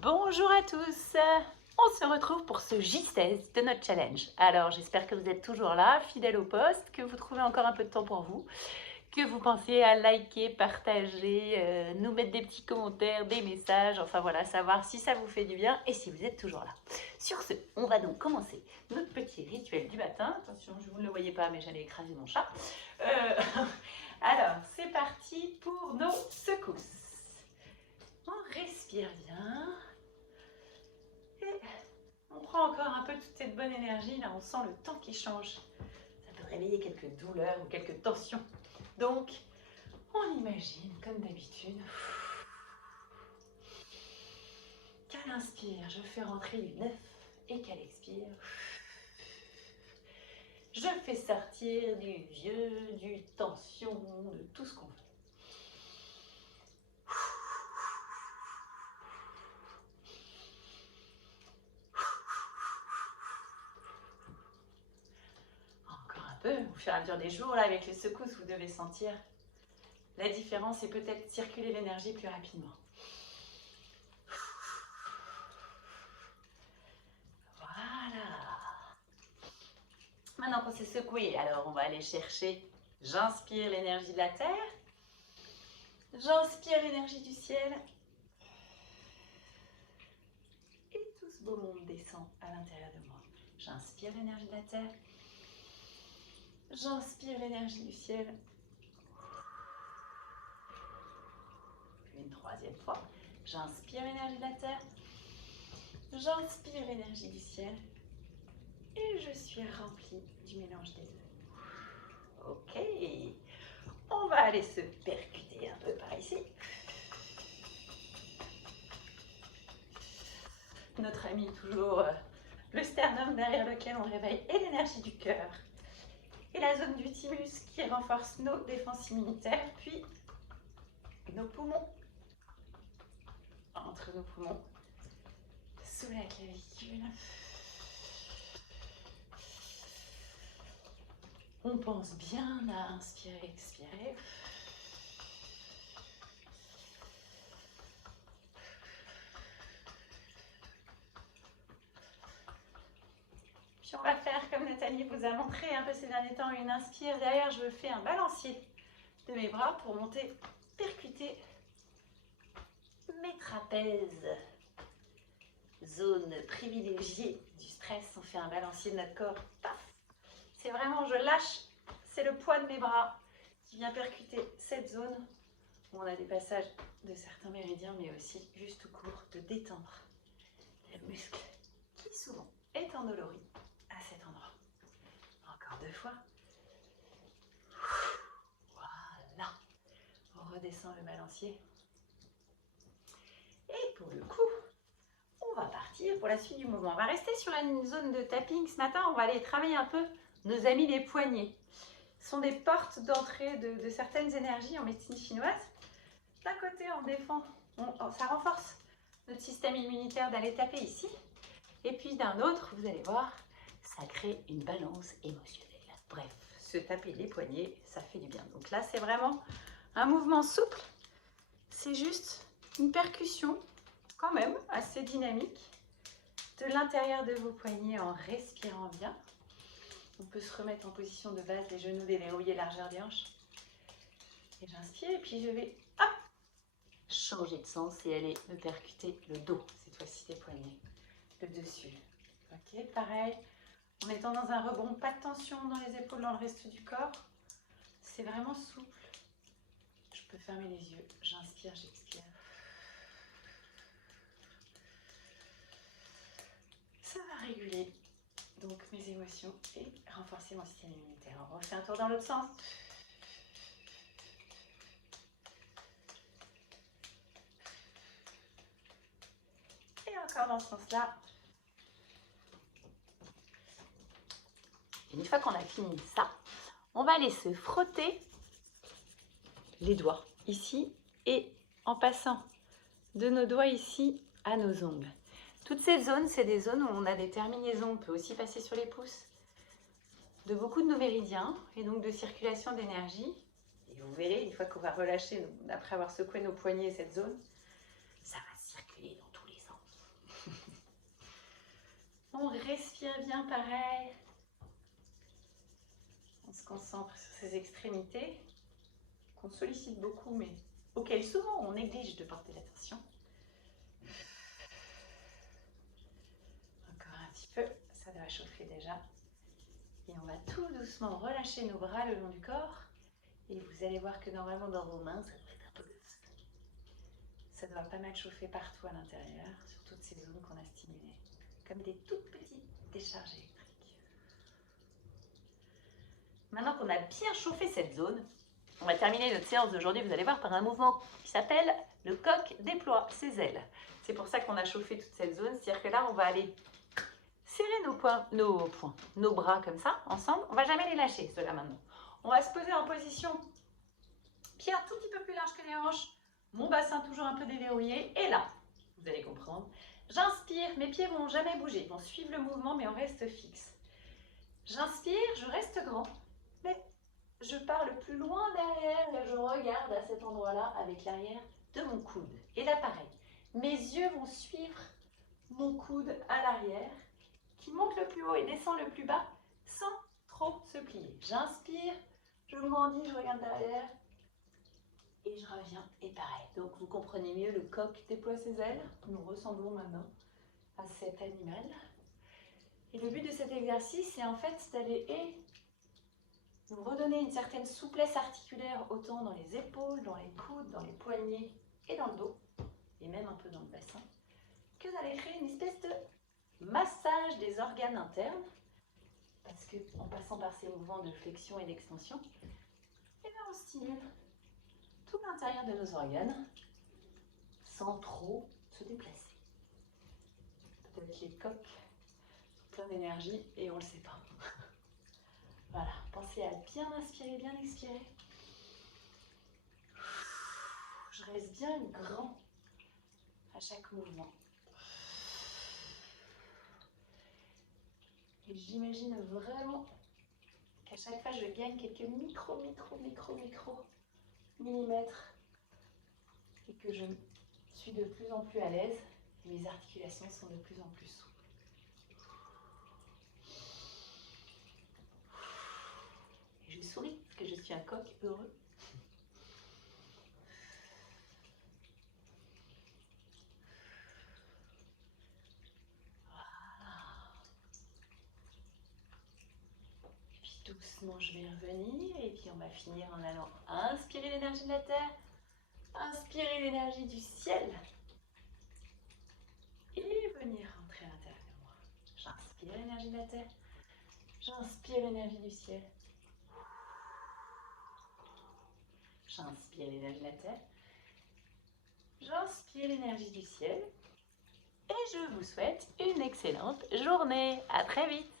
Bonjour à tous, on se retrouve pour ce J16 de notre challenge. Alors j'espère que vous êtes toujours là, fidèles au poste, que vous trouvez encore un peu de temps pour vous, que vous pensez à liker, partager, nous mettre des petits commentaires, des messages, enfin voilà, savoir si ça vous fait du bien et si vous êtes toujours là. Sur ce, on va donc commencer notre petit rituel du matin. Attention, vous ne le voyez pas mais j'allais écraser mon chat. Alors c'est parti pour nos secousses. On respire bien. Et on prend encore un peu toute cette bonne énergie. Là, on sent le temps qui change. Ça peut réveiller quelques douleurs ou quelques tensions. Donc, on imagine, comme d'habitude, qu'à l'inspire, je fais rentrer du neuf et qu'à l'expire, je fais sortir du vieux, du tension, de tout ce qu'on veut. Encore un peu, au fur et à mesure des jours, là, avec les secousses, vous devez sentir la différence et peut-être circuler l'énergie plus rapidement. Voilà. Maintenant qu'on s'est secoué, alors on va aller chercher, j'inspire l'énergie de la terre, j'inspire l'énergie du ciel, et tout ce beau monde descend à l'intérieur de moi. J'inspire l'énergie de la terre, j'inspire l'énergie du ciel, puis une troisième fois, j'inspire l'énergie de la terre, j'inspire l'énergie du ciel, et je suis remplie du mélange des deux. Ok, on va aller se percuter un peu par ici. Notre ami toujours le sternum derrière lequel on réveille et l'énergie du cœur et la zone du thymus qui renforce nos défenses immunitaires, puis nos poumons, entre nos poumons, sous la clavicule. On pense bien à inspirer, expirer. Puis on va faire comme Nathalie vous a montré un peu ces derniers temps, une inspire. Derrière, je fais un balancier de mes bras pour monter, percuter mes trapèzes. Zone privilégiée du stress, on fait un balancier de notre corps. Paf! C'est vraiment, je lâche, c'est le poids de mes bras qui vient percuter cette zone où on a des passages de certains méridiens, mais aussi juste tout court de détendre le muscle qui souvent est endolori à cet endroit. Encore deux fois. Voilà. On redescend le balancier. Et pour le coup, on va partir pour la suite du mouvement. On va rester sur une zone de tapping. Ce matin, on va aller travailler un peu nos amis les poignets. Ce sont des portes d'entrée de certaines énergies en médecine chinoise. D'un côté, on défend, ça renforce notre système immunitaire d'aller taper ici. Et puis d'un autre, vous allez voir, ça crée une balance émotionnelle. Bref, se taper les poignets, ça fait du bien. Donc là, c'est vraiment un mouvement souple. C'est juste une percussion, quand même, assez dynamique, de l'intérieur de vos poignets en respirant bien. On peut se remettre en position de base, les genoux déverrouillés, largeur des hanches. Et j'inspire, et puis je vais hop, changer de sens et aller me percuter le dos, cette fois-ci des poignets, le dessus. Ok, pareil, en étant dans un rebond, pas de tension dans les épaules, dans le reste du corps. C'est vraiment souple. Je peux fermer les yeux, j'inspire, j'expire. Ça va réguler donc mes émotions et renforcer mon système immunitaire. On refait un tour dans l'autre sens. Et encore dans ce sens-là. Une fois qu'on a fini ça, on va aller se frotter les doigts ici et en passant de nos doigts ici à nos ongles. Toutes ces zones, c'est des zones où on a des terminaisons. On peut aussi passer sur les pouces de beaucoup de nos méridiens et donc de circulation d'énergie. Et vous verrez, une fois qu'on va relâcher, après avoir secoué nos poignets cette zone, ça va circuler dans tous les sens. On respire bien pareil. On se concentre sur ses extrémités, qu'on sollicite beaucoup, mais auxquelles souvent on néglige de porter l'attention. Encore un petit peu, ça doit chauffer déjà. Et on va tout doucement relâcher nos bras le long du corps. Et vous allez voir que normalement dans vos mains, ça doit être un peu comme ça. Ça doit pas mal chauffer partout à l'intérieur, sur toutes ces zones qu'on a stimulées, comme des toutes petites décharges électriques. Maintenant qu'on a bien chauffé cette zone, on va terminer notre séance d'aujourd'hui, vous allez voir, par un mouvement qui s'appelle le coq déploie ses ailes. C'est pour ça qu'on a chauffé toute cette zone, c'est-à-dire que là, on va aller serrer nos bras comme ça, ensemble. On ne va jamais les lâcher, ceux-là maintenant. On va se poser en position pied un tout petit peu plus large que les hanches, mon bassin toujours un peu déverrouillé, et là, vous allez comprendre, j'inspire, mes pieds vont jamais bouger, ils vont suivre le mouvement, mais on reste fixe. J'inspire, je reste grand, mais je pars le plus loin derrière et je regarde à cet endroit-là avec l'arrière de mon coude. Et là, pareil, mes yeux vont suivre mon coude à l'arrière, qui monte le plus haut et descend le plus bas, sans trop se plier. J'inspire, je grandis, je regarde derrière, et je reviens, et pareil. Donc vous comprenez mieux, le coq déploie ses ailes. Nous ressemblons maintenant à cet animal. Et le but de cet exercice, c'est en fait d'aller vous redonner une certaine souplesse articulaire, autant dans les épaules, dans les coudes, dans les poignets et dans le dos, et même un peu dans le bassin, que d'aller créer une espèce de massage des organes internes, parce qu'en passant par ces mouvements de flexion et d'extension, et bien on stimule tout l'intérieur de nos organes sans trop se déplacer. Peut-être les coqs plein d'énergie et on ne le sait pas. Voilà, pensez à bien inspirer, bien expirer. Je reste bien grand à chaque mouvement. Et j'imagine vraiment qu'à chaque fois je gagne quelques millimètres et que je suis de plus en plus à l'aise et mes articulations sont de plus en plus souples. Et je souris parce que je suis un coq heureux. Doucement, je vais revenir et puis on va finir en allant inspirer l'énergie de la terre, inspirer l'énergie du ciel et venir rentrer à l'intérieur de moi. J'inspire l'énergie de la terre, j'inspire l'énergie du ciel, j'inspire l'énergie de la terre, j'inspire l'énergie du ciel et je vous souhaite une excellente journée. À très vite.